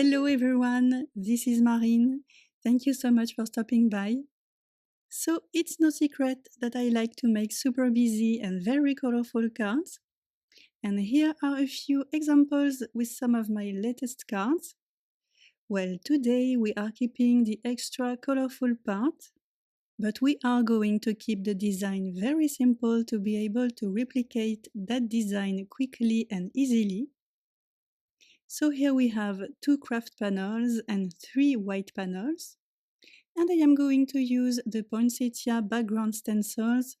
Hello everyone, this is Marine. Thank you so much for stopping by. So it's no secret that I like to make super busy and very colorful cards. And here are a few examples with some of my latest cards. Well, today we are keeping the extra colorful part, but we are going to keep the design very simple to be able to replicate that design quickly and easily. So here we have 2 kraft panels and 3 white panels. And I am going to use the Poinsettia background stencils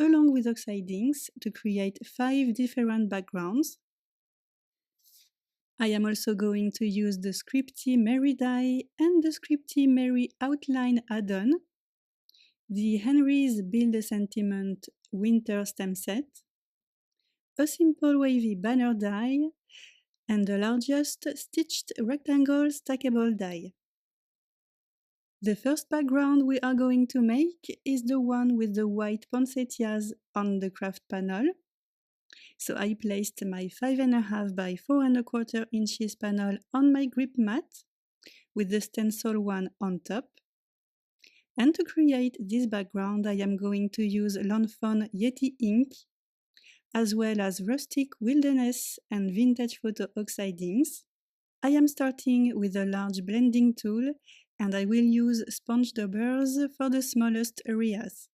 along with oxide inks to create 5 different backgrounds. I am also going to use the Scripty Mary die and the Scripty Mary outline add-on, the Henry's Build a Sentiment winter stem set, a simple wavy banner die, and the largest stitched rectangle stackable die. The first background we are going to make is the one with the white poinsettias on the kraft panel. So I placed my 5.5 by 4.25 inches panel on my grip mat with the stencil one on top. And to create this background, I am going to use lawnfawn Yeti ink, as well as rustic wilderness and vintage photo oxide inks. I am starting with a large blending tool, and I will use sponge daubers for the smallest areas.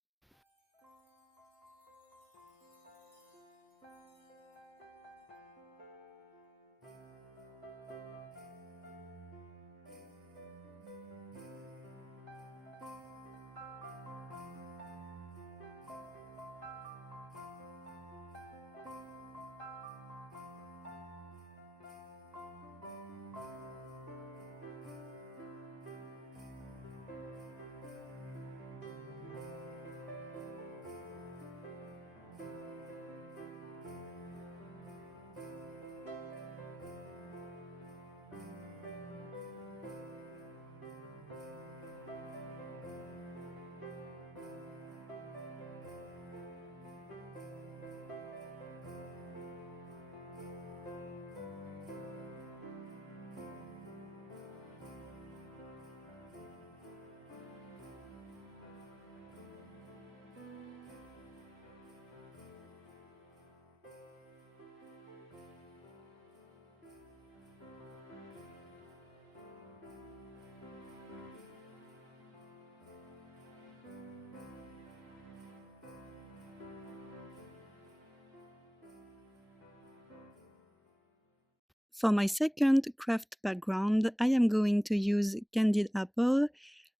For my second kraft background, I am going to use candied apple,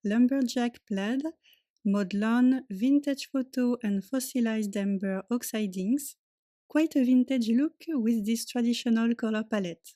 lumberjack plaid, mowed lawn, vintage photo and fossilized amber oxide inks. Quite a vintage look with this traditional color palette.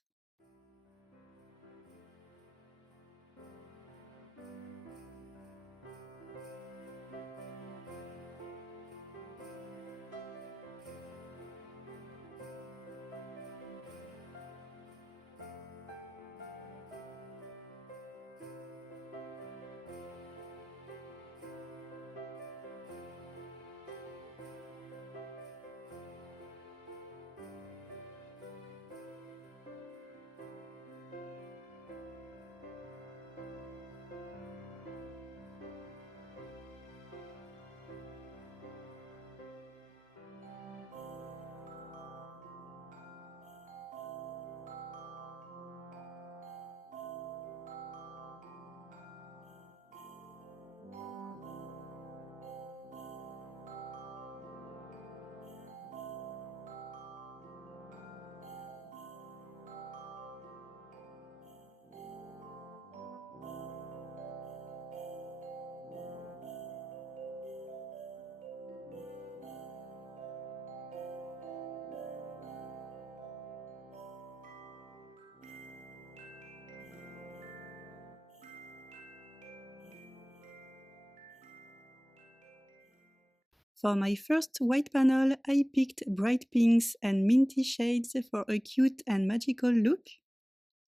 For my first white panel, I picked bright pinks and minty shades for a cute and magical look.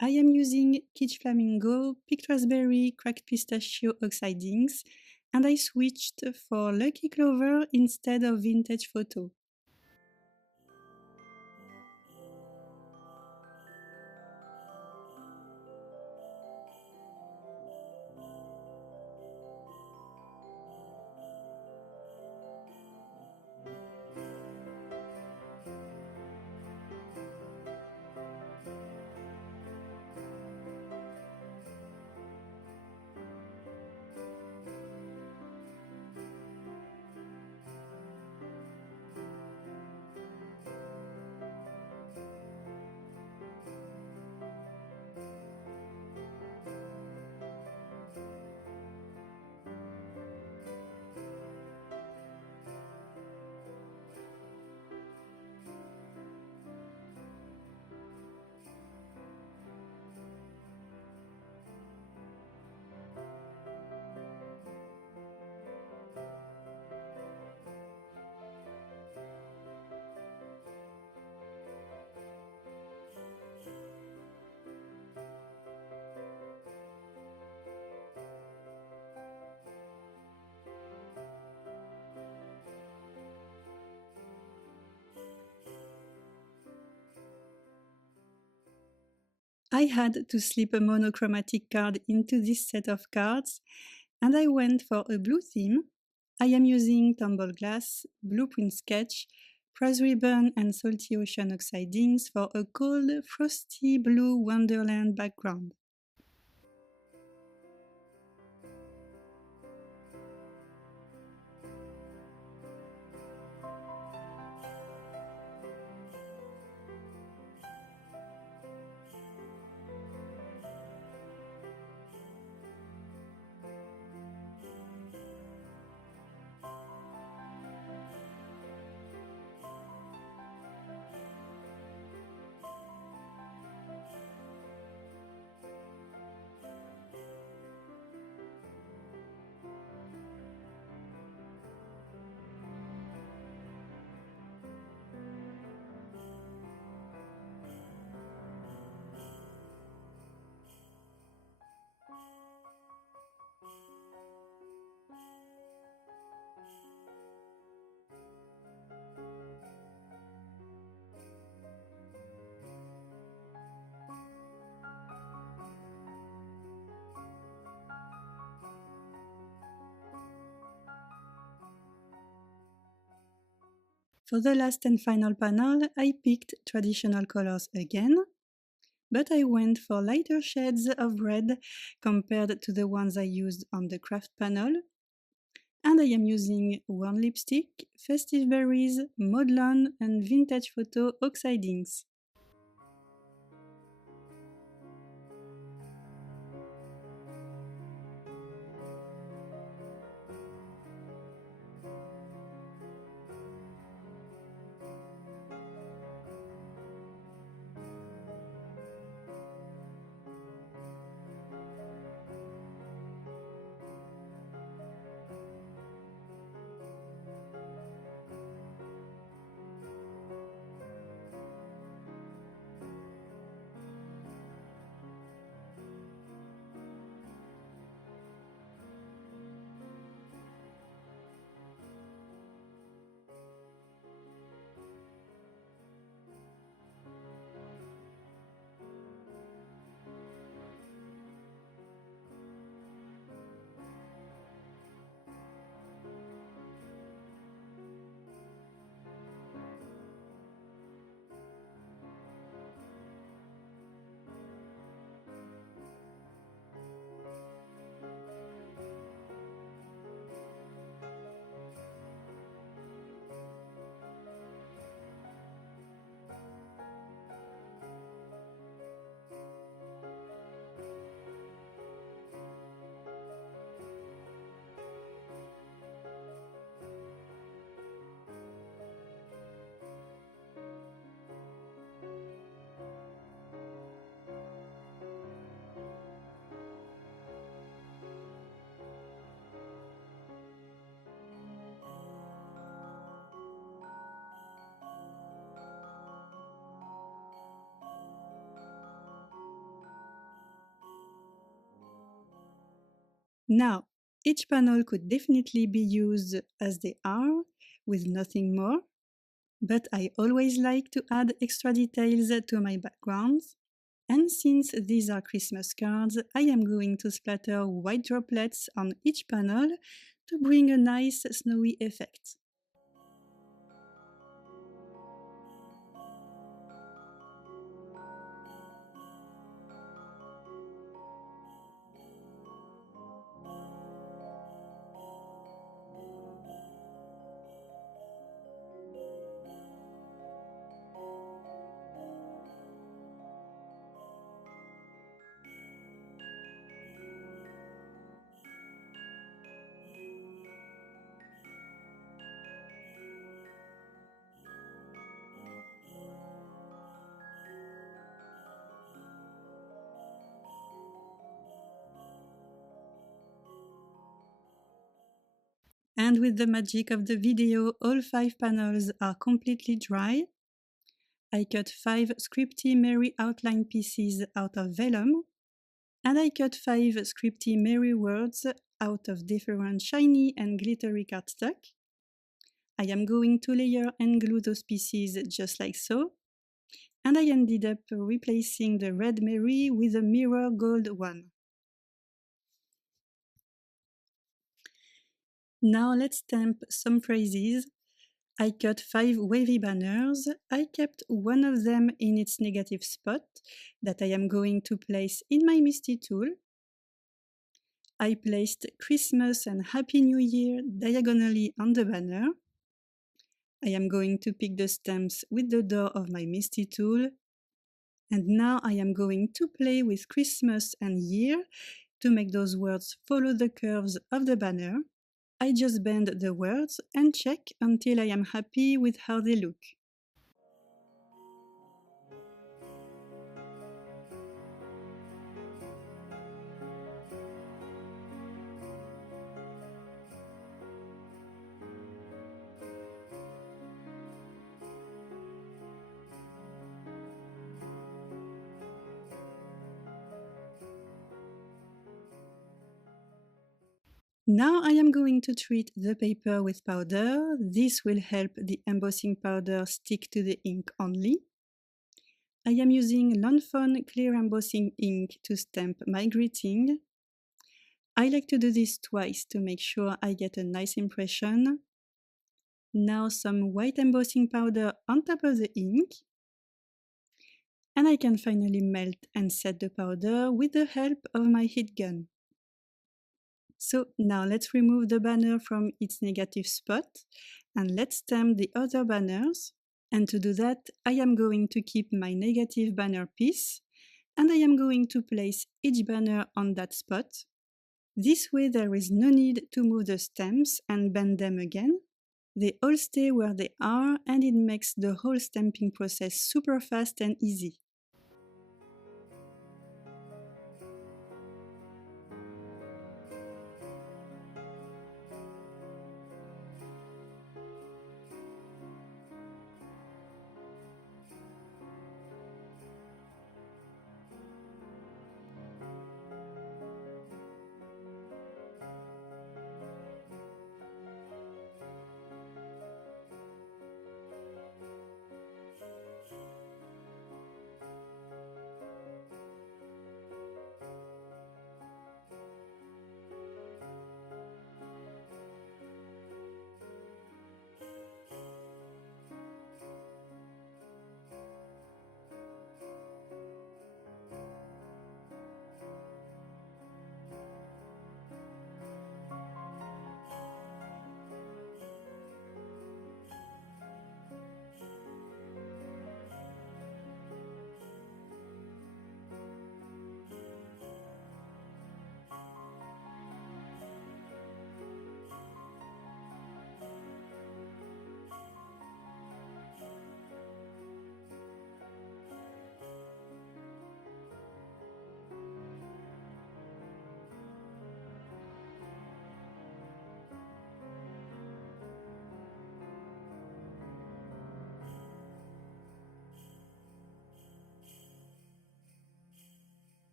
I am using Peach Flamingo, Picked Raspberry, Cracked Pistachio oxide inks, and I switched for Lucky Clover instead of Vintage Photo. I had to slip a monochromatic card into this set of cards, and I went for a blue theme. I am using tumble glass, blueprint sketch, press ribbon and salty ocean oxide inks for a cold, frosty blue wonderland background. For the last and final panel, I picked traditional colors again, but I went for lighter shades of red compared to the ones I used on the craft panel. And I am using worn lipstick, festive berries, mowed lawn and vintage photo oxide inks. Now, each panel could definitely be used as they are, with nothing more, but I always like to add extra details to my backgrounds. And since these are Christmas cards, I am going to splatter white droplets on each panel to bring a nice snowy effect. And with the magic of the video, all 5 panels are completely dry. I cut 5 Scripty Merry outline pieces out of vellum, and I cut 5 Scripty Merry words out of different shiny and glittery cardstock. I am going to layer and glue those pieces just like so. and I ended up replacing the red Mary with a mirror gold one. Now let's stamp some phrases. I cut 5 wavy banners. I kept one of them in its negative spot that I am going to place in my MISTI tool. I placed Christmas and Happy New Year diagonally on the banner. I am going to pick the stamps with the door of my MISTI tool. And now I am going to play with Christmas and year to make those words follow the curves of the banner. I just bend the words and check until I am happy with how they look. Now I am going to treat the paper with powder. This will help the embossing powder stick to the ink only. I am using lawnfawn clear embossing ink to stamp my greeting. I like to do this twice to make sure I get a nice impression. Now some white embossing powder on top of the ink. And I can finally melt and set the powder with the help of my heat gun. So now let's remove the banner from its negative spot and let's stamp the other banners. And to do that, I am going to keep my negative banner piece and I am going to place each banner on that spot. This way there is no need to move the stamps and bend them again. They all stay where they are and it makes the whole stamping process super fast and easy.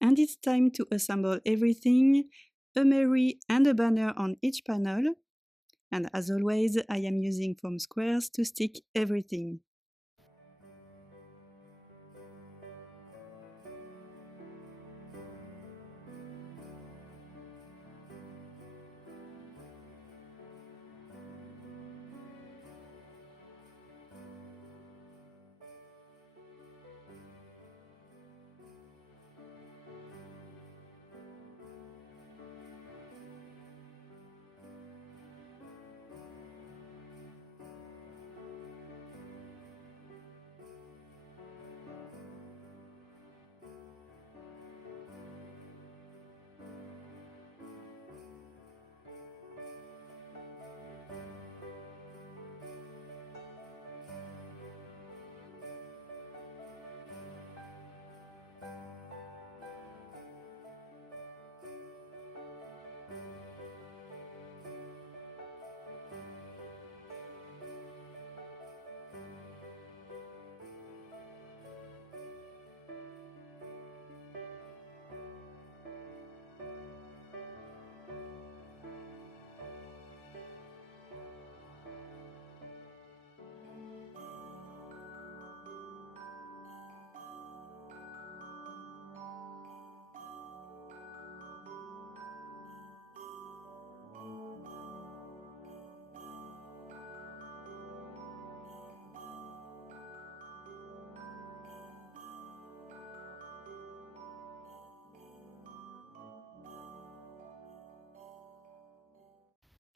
And it's time to assemble everything, a Mary and a banner on each panel. And as always, I am using foam squares to stick everything.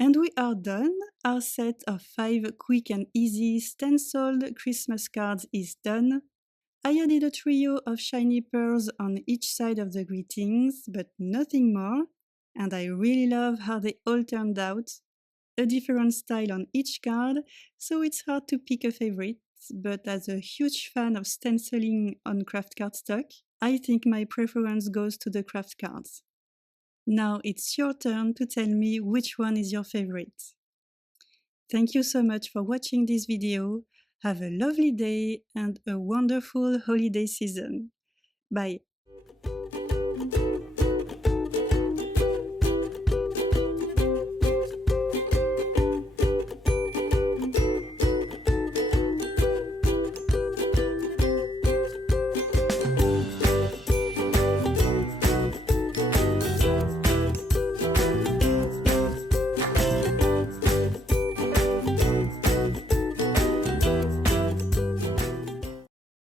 And we are done. Our set of 5 quick and easy stenciled Christmas cards is done. I added a trio of shiny pearls on each side of the greetings, but nothing more, and I really love how they all turned out. A different style on each card, so it's hard to pick a favorite, but as a huge fan of stenciling on kraft cardstock, I think my preference goes to the kraft cards. Now it's your turn to tell me which one is your favorite. Thank you so much for watching this video. Have a lovely day and a wonderful holiday season. Bye!